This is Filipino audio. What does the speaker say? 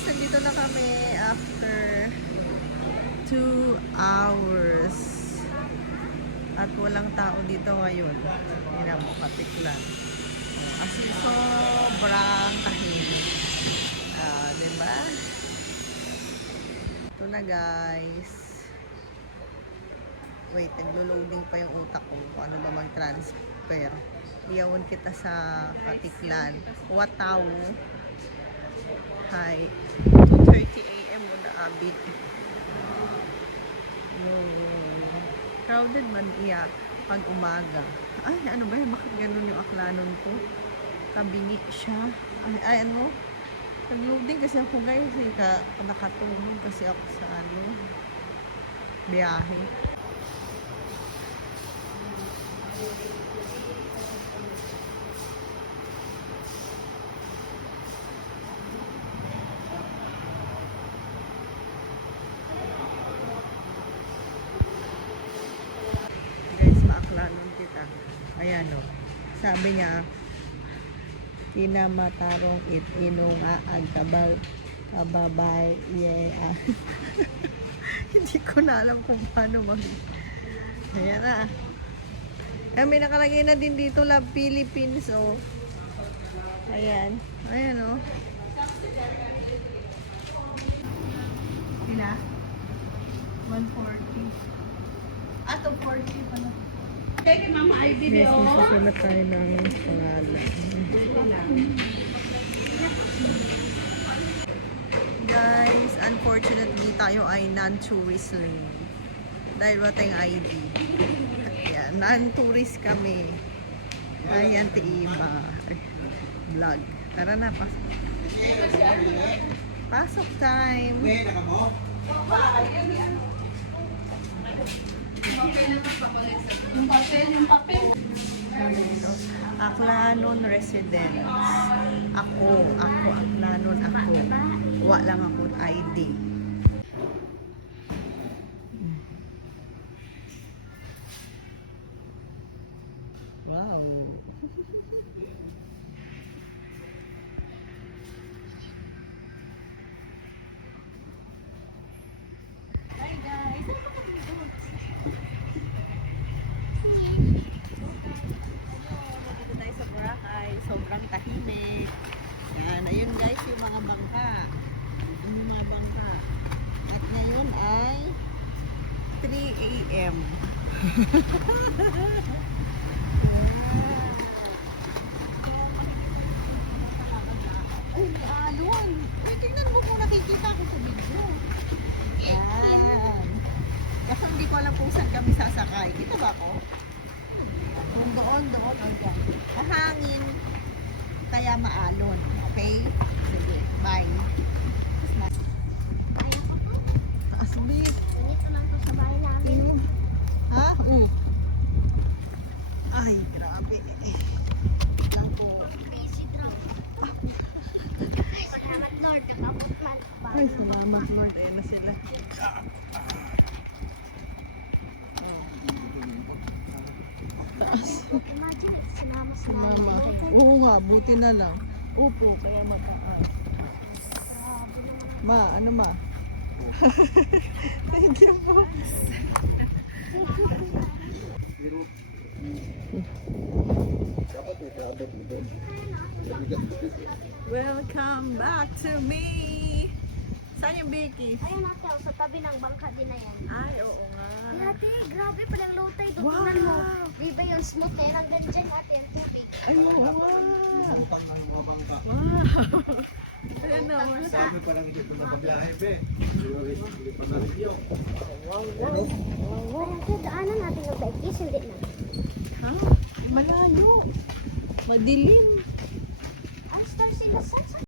guys, nandito na kami after 2 hours. At walang tao dito ngayon. Hindi mo katiklan. As in, sobrang tahimik. Diba? Ito na guys. Wait, naglo-loading pa yung utak ko. Kung ano ba mag-transfer. Iyawan kita sa Katiklan. Wataw. Hi. 2:30 AM mo na abit. No. Crowded man iya pag umaga. Ay, ano ba yun? Bakit ganun yung aklanon ko? Kabingi siya. Ay ano? Nag-loading kasi ako guys. Nakatulog kasi ako sa ano. Biyahe. Ayan o. Sabi niya, kinamatarong itinunga ang kababay. Yeah. Hindi ko na alam kung paano Ayan na. May nakalagay na din dito, Love Philippines o. Ayan. Ayan o. Sila? 140. 240 pala. Thank you, Mama. I video. Yes, masusulat tayo ng pangalan. Guys, unfortunately, tayo ay non-tourist lane. Dahil wala tayong ID. Ayan, non-tourist kami. Ayan, Iba. Vlog. Tara na, pasok. Pasok time. Yung papel. Aklanon Residence. Ako, Aklanon ako. Wa lang ako ID. Wow. Hi guys. Dito tayo sa Boracay. Sobrang tahimik. Yan. Ayun guys, yung mga bangka. Yung mga bangka. At ngayon ay 3 AM. Ay, may alon. Uy, tingnan mo kung nakikita ko sa video. Yan. Kasi hindi ko alam kung saan kami sasakay. Kita ba ako? Kung doon, hanggang. Mahangin, kaya maalon. Okay? Sige, bye. Taas, babe. Ganito lang to sa bahay namin. Ha? Ay, grabe. Lang po. Busy drop. Salamat Lord. Nakapot man. Ay, salamat Lord. Ayan na sila. Taas. Imagine, sinama sa Mama. Oo nga, buti na lang. Upo, kaya mataas. Ma, ano ma? Thank you po. Welcome back to me. Saan yung Becky? Ayun natin, sa tabi ng bangka din na yan. Ay, oo nga. Ate, grabe palang low tide. Wow. Tingnan mo. Di ba yung smooth na yan? Hanggang dyan ate ang tubig. Ay, oo nga. Wow. Ayan na, wala. Sabi pa lang ito na pagbiyahe, be. Ay, ate, daanan natin yung bike. Hindi na. Ha? Malayo. Madilim. Ang star sila sa